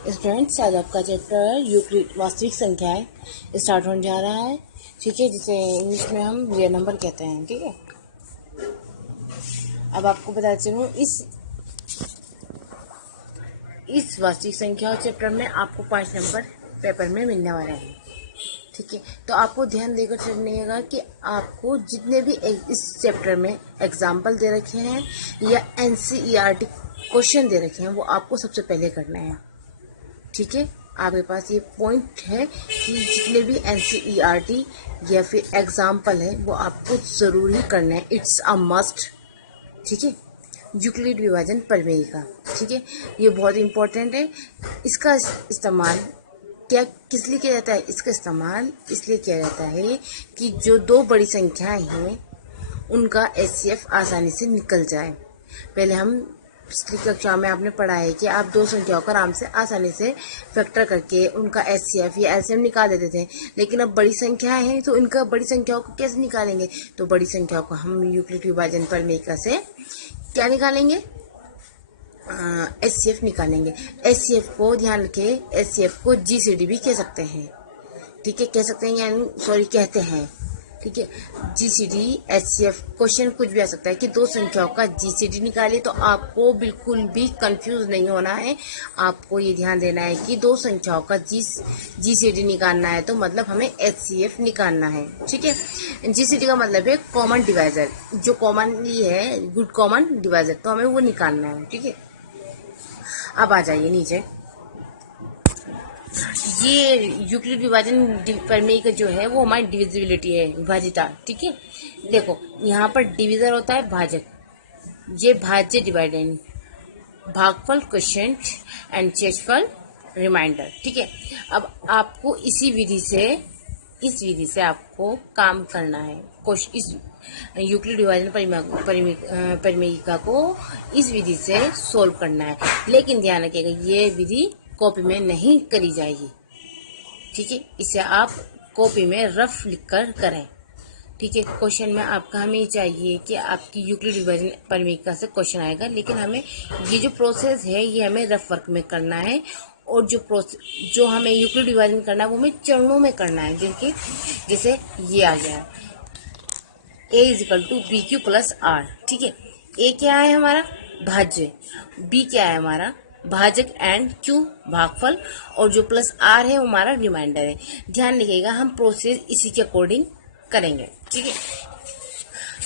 Students, आज आपका chapter Euclid वास्तविक संख्याएं स्टार्ट होने जा रहा है। ठीक है, जिसे इंग्लिश में हम रियल नंबर कहते हैं। ठीक है, अब आपको बता चलूं, इस वास्तविक संख्या चैप्टर में आपको 5 नंबर पेपर में मिलने वाले हैं। ठीक है, तो आपको ध्यान देकर चलनिएगा कि आपको जितने भी इस चैप्टर में एग्जाम्पल दे रखे हैं या NCERT क्वेश्चन दे रखे हैं, वो आपको सबसे पहले करना है। ठीक है, आपके पास ये पॉइंट है कि जितने भी NCERT या फिर एग्जाम्पल है वो आपको ज़रूरी करना है। It's a must. ठीक है, यूक्लिड विभाजन प्रमेय का। ठीक है, ये बहुत इंपॉर्टेंट है। इसका इस्तेमाल किस लिए किया जाता है? इसका इस्तेमाल इसलिए किया जाता है कि जो दो बड़ी संख्याएं हैं उनका HCF आसानी से निकल जाए। पहले हम पिछली कक्षा में आपने पढ़ा है कि आप दो संख्याओं का आसानी से फैक्टर करके उनका HCF या LCM निकाल देते थे, लेकिन अब बड़ी संख्याएं हैं तो इनका बड़ी संख्याओं को कैसे निकालेंगे? तो बड़ी संख्याओं को हम यूक्लिड विभाजन प्रमेय से क्या निकालेंगे? HCF निकालेंगे। HCF को ध्यान रखें, HCF को GCD भी कह सकते हैं। ठीक है, कह सकते हैं यानी सॉरी कहते हैं। ठीक है, GCD HCF क्वेश्चन कुछ भी आ सकता है कि दो संख्याओं का GCD निकालिए। तो आपको बिल्कुल भी कंफ्यूज नहीं होना है। आपको ये ध्यान देना है कि दो संख्याओं का GCD निकालना है तो मतलब हमें HCF निकालना है। ठीक है, GCD का मतलब है कॉमन डिवाइजर, जो कॉमनली है, गुड कॉमन डिवाइजर, तो हमें वो निकालना है। ठीक है, अब आ जाइए नीचे। ये यूक्लिड विभाजन प्रमेय का जो है वो हमारी डिविजिबिलिटी है, विभाजिता। ठीक है, देखो यहाँ पर डिविजर होता है भाजक, ये भाज्य डिवाइडेंड, भागफल क्वोशिएंट एंड शेषफल रिमाइंडर। ठीक है, अब आपको इस विधि से आपको काम करना है। इस यूक्लिड विभाजन परिमेयिका को इस विधि से सोल्व करना है, लेकिन ध्यान रखिएगा ये विधि कॉपी में नहीं करी जाएगी। ठीक है, इसे आप कॉपी में रफ लिखकर करें। ठीक है, क्वेश्चन में आपका हमें चाहिए कि आपकी यूक्लिड विभाजन परिमेयिका से क्वेश्चन आएगा, लेकिन हमें ये जो प्रोसेस है ये हमें रफ वर्क में करना है, और जो हमें यूक्लिड विभाजन करना है वो हमें चरणों में करना है। जैसे ये आ गया A = BQ + R। ठीक है, A क्या है हमारा? भाज्य, B क्या है हमारा? भाजक एंड Q भागफल, और जो प्लस R है वो हमारा रिमाइंडर है। ध्यान रखिएगा, हम प्रोसेस इसी के अकॉर्डिंग करेंगे। ठीक है,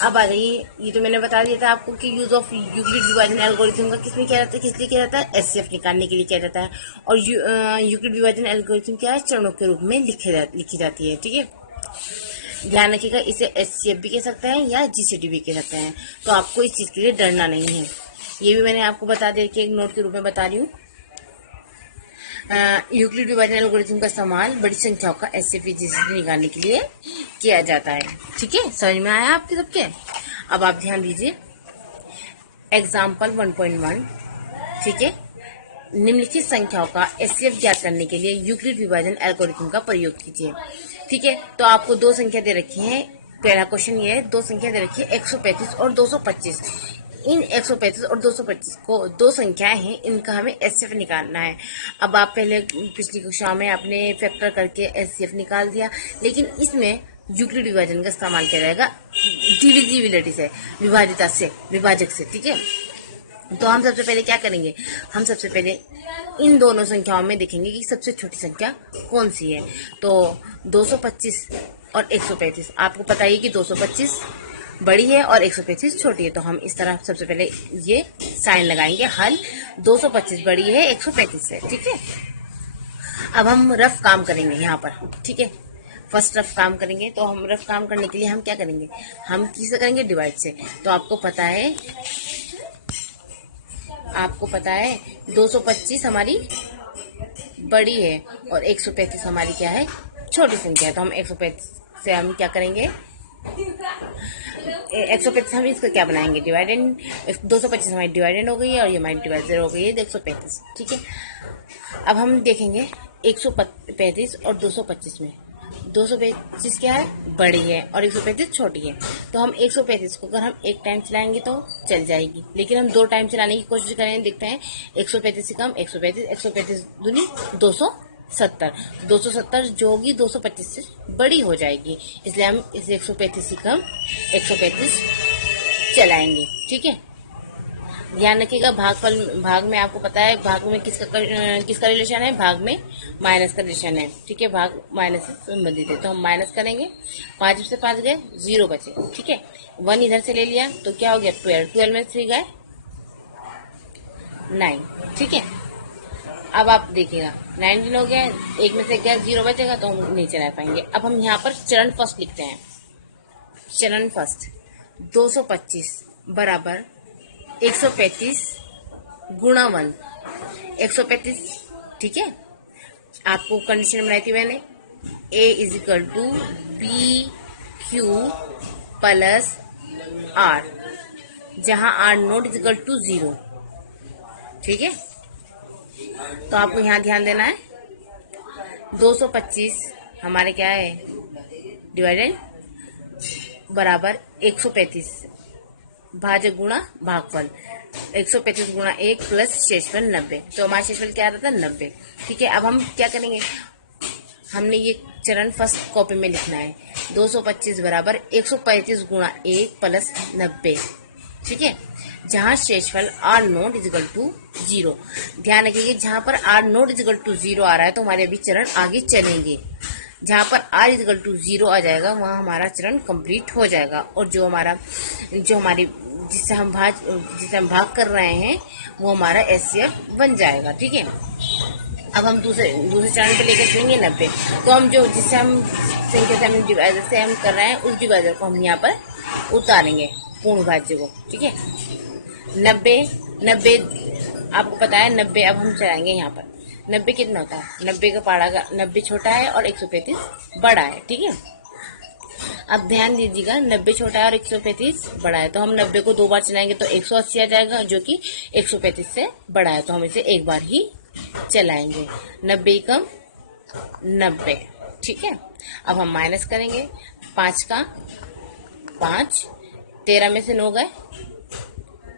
अब आ जाइए, ये तो मैंने बता दिया था आपको कि यूज ऑफ यूक्लिड विभाजन एल्गोरिथम का किस लिए किया जाता है? HCF निकालने के लिए किया जाता है। और यूक्लिड विभाजन एल्गोरिथम क्या है? चरणों के रूप में लिखी जाती है। ठीक है, ध्यान रखिएगा, इसे HCF भी कह सकते हैं या GCD भी कह सकते हैं। तो आपको इस चीज के लिए डरना नहीं है। ये भी मैंने आपको बता दे के एक नोट के रूप में बता रही हूँ। यूक्लिड विभाजन एल्गोरिथम का इस्तेमाल बड़ी संख्याओं का HCF GCD निकालने के लिए किया जाता है। ठीक है, समझ में आया आपके सबके? अब आप ध्यान दीजिए, एग्जाम्पल 1.1। ठीक है, निम्नलिखित संख्याओं का HCF ज्ञात करने के लिए यूक्लिड विभाजन एल्गोरिथम का प्रयोग कीजिए। ठीक है, तो आपको दो संख्या दे रखी है। पहला क्वेश्चन ये है, दो संख्या दे रखी है 135 और 225। इन 135 और 225 को दो संख्याएं हैं, इनका हमें HCF निकालना है। अब आप पहले पिछली कक्षा में आपने फैक्टर करके HCF निकाल दिया, लेकिन इसमें यूक्लिड विभाजन का इस्तेमाल किया जाएगा डिविजिबिलिटी से, विभाजक से। ठीक है, तो हम सबसे पहले क्या करेंगे? हम सबसे पहले इन दोनों संख्याओं में देखेंगे कि सबसे छोटी संख्या कौन सी है। तो 225 और 135, आपको पता ही कि 225 बड़ी है और 135 छोटी है, तो हम इस तरह सबसे पहले ये साइन लगाएंगे, हल 225 बड़ी है 135 से। ठीक है, अब हम रफ काम करेंगे यहाँ पर। ठीक है, फर्स्ट रफ काम करेंगे। तो हम रफ काम करने के लिए हम क्या करेंगे? हम किससे करेंगे? डिवाइड से। तो आपको पता है 225 हमारी बड़ी है और 135 हमारी क्या है? छोटी संख्या है। तो हम 135 से हम क्या करेंगे? 135 हम इसको क्या बनाएंगे? डिवाइडेंड। 225 हमारी डिवाइडेंड हो गई है और ये हमारी डिवाइजर हो गई है 135। ठीक है, अब हम देखेंगे 135 और 225 में 235 क्या है, बड़ी है, और 135 छोटी है। तो हम 135 को अगर हम एक टाइम चलाएंगे तो चल जाएगी, लेकिन हम 2 टाइम चलाने की कोशिश करें, देखते हैं 135 से कम 135, 135 दूनी 270, 270 जो होगी 225 से बड़ी हो जाएगी, इसलिए हम इस 135 से कम 135 चलाएंगे। ठीक है, ध्यान रखिएगा। भाग में आपको पता है भाग में किसका रिलेशन है, भाग में माइनस का रिलेशन है। ठीक है, भाग माइनस से संबंधित है, तो हम माइनस करेंगे। 5 से 5 गए, 0 बचे। ठीक है, 1 इधर से ले लिया तो क्या हो गया, 12, 12 में 3 गए 9। ठीक है, अब आप देखिएगा 19 हो गया, 1 में से गया 0 बचेगा, तो हम नहीं चला पाएंगे। अब हम यहाँ पर चरण फर्स्ट लिखते हैं। चरण फर्स्ट 225 बराबर 135 गुणा 1, 135। ठीक है, आपको कंडीशन बनाई थी मैंने, A is equal to B Q plus R, जहां R naught is equal to 0। ठीक है, तो आपको यहाँ ध्यान देना है। 225 हमारे क्या है, डिवाइडेड बराबर 135 भाजक गुणा भागफल, 135 गुणा 1 प्लस शेषफल 90। तो हमारा शेषफल क्या आ रहा था, 90। ठीक है, अब हम क्या करेंगे, हमने ये चरण फर्स्ट कॉपी में लिखना है। 225 बराबर 135 गुणा 1 प्लस 90। ठीक है, जहां शेषफल R not is equal to 0। ध्यान रखिए, जहां पर R not is equal to 0 आ रहा है तो हमारे अभी चरण आगे चलेंगे। जहां पर आर इज इक्वल टू 0 आ जाएगा वहां हमारा चरण कंप्लीट हो जाएगा, और जो हमारी जिससे हम भाग कर रहे हैं वो हमारा एचसीएफ बन जाएगा। ठीक है, अब हम दूसरे चरण पे लेकर चलेंगे 90। तो हम जो जिससे हम संख्या से हम डिवाइजर से हम कर रहे हैं उस डिवाइजर को हम यहाँ पर उतारेंगे, पूर्ण भाज्य को। ठीक है, 90 आपको पता है 90। अब हम चलाएंगे यहाँ पर 90 कितना होता है, 90 का पारा का 90 छोटा है और 135 बड़ा है। ठीक है, अब ध्यान दीजिएगा, 90 छोटा है और 135 बड़ा है, तो हम 90 को 2 बार चलाएंगे तो 180 आ जाएगा, जो कि 135 से बड़ा है, तो हम इसे एक बार ही चलाएंगे। 90 कम 90। ठीक है, अब हम माइनस करेंगे। 5 का 5, 13 में से 9 गए,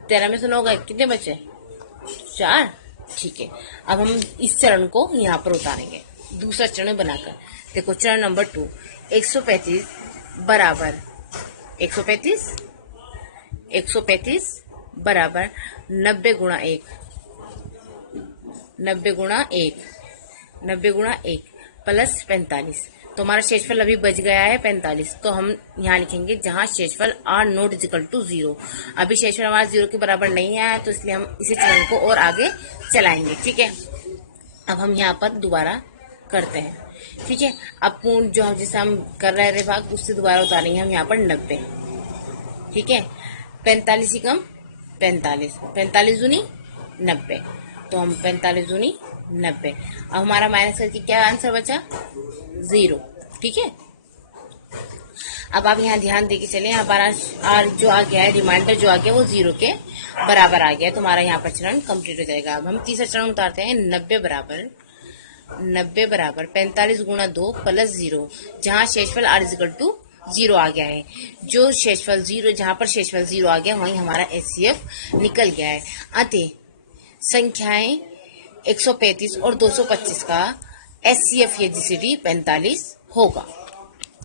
13 में से 9 गए, कितने बचे, 4। ठीक है, अब हम इस चरण को यहाँ पर उतारेंगे दूसरा चरण बनाकर। देखो चरण नंबर 2, 135 बराबर 135 बराबर 90 गुणा 1, 90 गुणा 1 प्लस 45। तो हमारा शेषफल अभी बच गया है 45। तो हम यहाँ लिखेंगे जहां शेषफल R not is equal to 0। अभी शेषफल हमारा 0 के बराबर नहीं आया, तो इसलिए हम इसी चरण को और आगे चलाएंगे। ठीक है, अब हम यहाँ पर दोबारा करते हैं। ठीक है, अब पूर्ण जो जिसे हम कर रहे थे भाग उससे दोबारा उतारेंगे हम यहाँ पर 90। ठीक है, 45 ही कम 45, 45 दूनी 90, तो हम 45 दूनी 90। अब हमारा माइनस करके क्या आंसर बचा, 0। ठीक है, अब आप यहाँ ध्यान देके चले, हमारा आर जो आ गया है, रिमाइंडर जो आ गया वो 0 के बराबर आ गया, तो हमारा यहाँ पर चरण कंप्लीट हो जाएगा। अब हम तीसरा चरण उतारते हैं। 90 बराबर 45 गुणा 2 प्लस 0, जहाँ शेषफल आर इजिकल टू 0 आ गया है। जो शेषफल 0, जहाँ पर शेषफल 0 आ गया वहीं हमारा एचसीएफ निकल गया है। अतः संख्याएं 135 और 225 का एचसीएफ या जीसीडी 45 होगा।